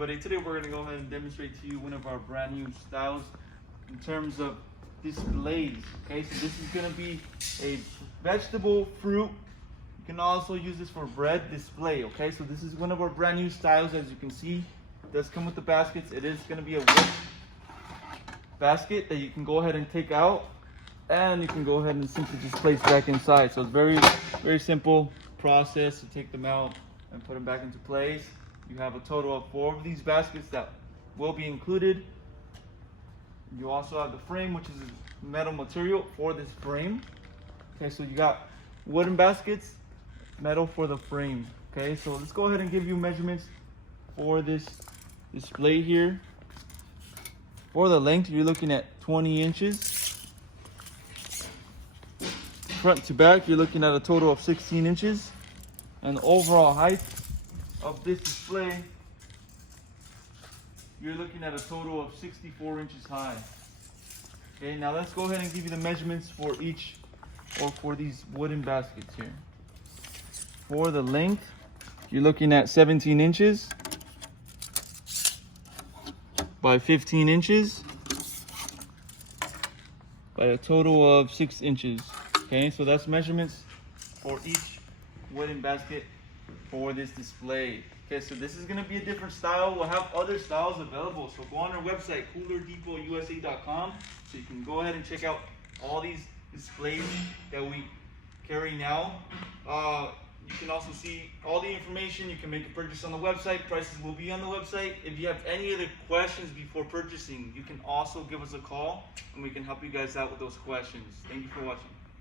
everybody. Today we're going to go ahead and demonstrate to you one of our brand new styles in terms of displays. Okay, so this is going to be a vegetable, fruit. You can also use this for bread display. Okay, so this is one of our brand new styles. As you can see, it does come with the baskets. It is going to be a wood basket that you can go ahead and take out, and you can go ahead and simply just place back inside. So it's very simple process to take them out and put them back into place. You have a total of 4 of these baskets that will be included. You also have the frame, which is metal material for this frame. Okay, so you got wooden baskets, metal for the frame. Okay, so let's go ahead and give you measurements for this display here. For the length, you're looking at 20 inches. Front to back, you're looking at a total of 16 inches. And the overall height of this display, you're looking at a total of 64 inches high. Okay, now let's go ahead and give you the measurements for each, or for these wooden baskets here. For the length, you're looking at 17 inches by 15 inches by a total of 6 inches. Okay, so that's measurements for each wooden basket for this display. Okay, so this is going to be a different style. We'll have other styles available, so go on our website, coolerdepotUSA.com, so you can go ahead and check out all these displays that we carry now. You can also see all the information. You can make a purchase on the website. Prices will be on the website. If you have any other questions before purchasing, you can also give us a call and we can help you guys out with those questions. Thank you for watching.